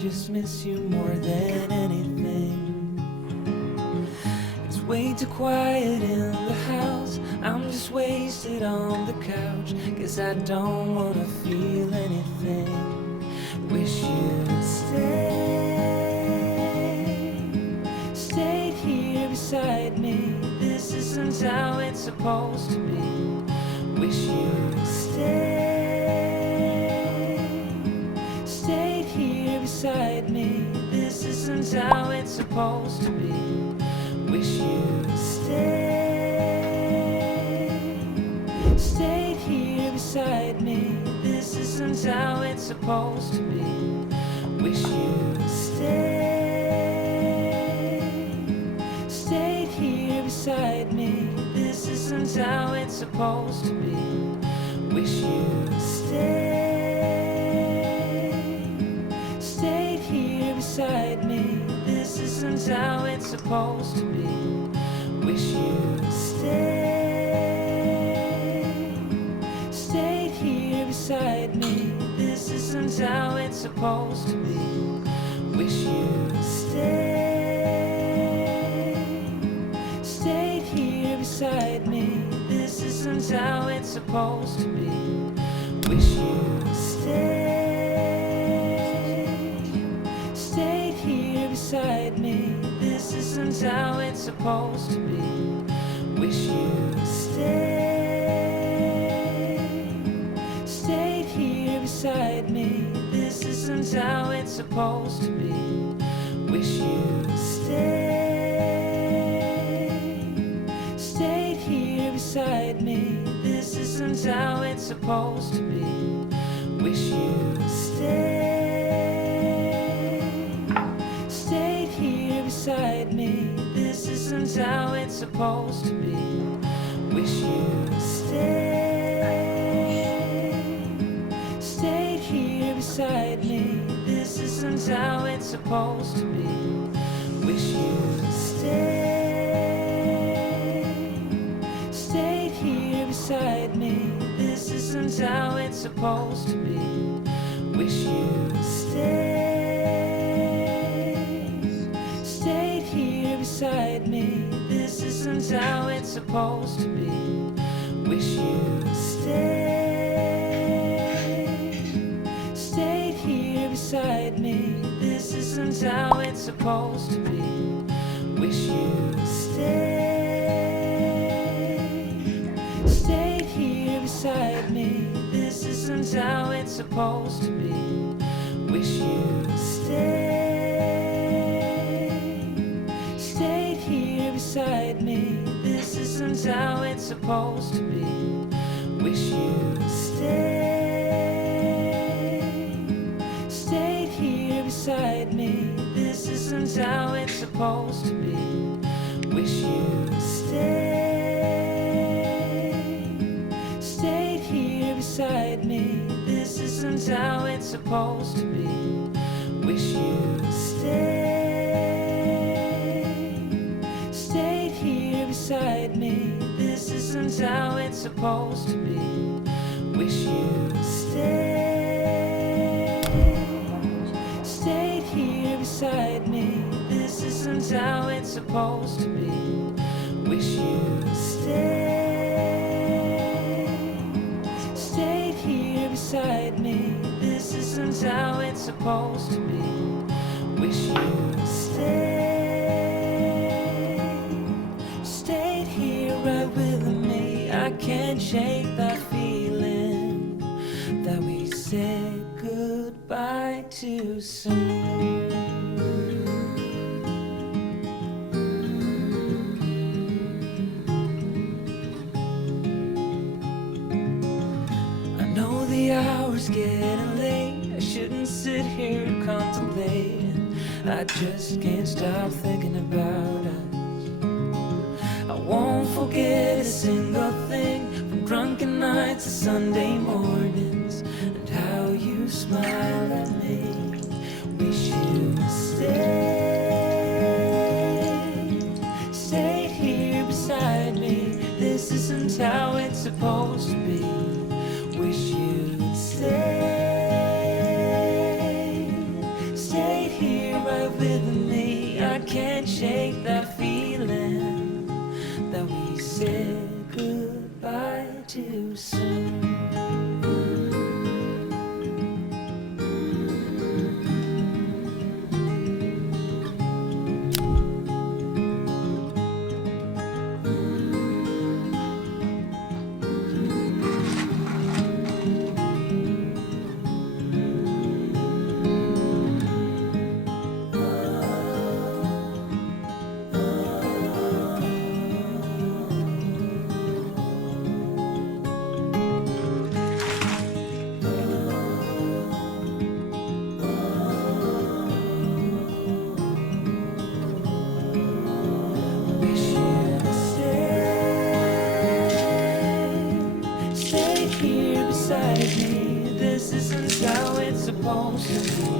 just miss you more than anything. It's way too quiet in the house. I'm just wasted on the couch. Guess I don't wanna feel anything. Wish you'd stayed here beside me. This isn't how it's supposed to be. Wish you'd stayed here beside me. This isn't how it's supposed to be. Wish you'd stayed here beside me. This isn't how it's supposed to be. Wish you'd stayed here beside me. This isn't how it's supposed to be. Wish you'd stayed here beside me. This isn't how it's supposed to be. Wish you'd stayed here beside me. This isn't how it's supposed to be. Wish you'd stayed here beside me. This isn't how it's supposed to be. Wish you'd stayed here beside me. This isn't how it's supposed to be. Wish you'd stayed here beside me. This isn't how it's supposed to be. Wish you'd stayed here beside me. This isn't how it's supposed to be. Wish you'd stayed here beside me. This isn't how it's supposed to be. Wish you'd stayed here beside me. This isn't how it's supposed to be. Wish you'd stayed here beside me. This isn't how it's supposed to be. Wish you'd stayed here beside me. This isn't how it's supposed to be. Wish you'd stayed here beside me. This isn't how it's supposed to be. Wish you'd stayed here beside me. This isn't how it's supposed to be. Wish you'd stayed here beside me. This isn't how it's supposed to be. Wish you'd stayed here beside me. This isn't how it's supposed to be. Wish you'd stayed here beside me. This isn't how it's supposed to be. Wish you'd stayed here beside me. This isn't how it's supposed to be. Wish you'd stayed here beside me. This isn't how it's supposed to be. Wish you'd stayed here beside me. This isn't how it's supposed to be. Wish you'd stayed here right with me. I can't shake that feeling that we said goodbye too soon. I know the hour's getting late. I shouldn't sit here contemplating. I just can't stop thinking about us. I won't forget a single thing, from drunken nights to Sunday mornings, and how you smile at me. Wish you'd stayed here beside me. This isn't how it's supposed to be. Wish you'd stay that feeling that we said goodbye too soon. Stay here beside me. This isn't how it's supposed to be.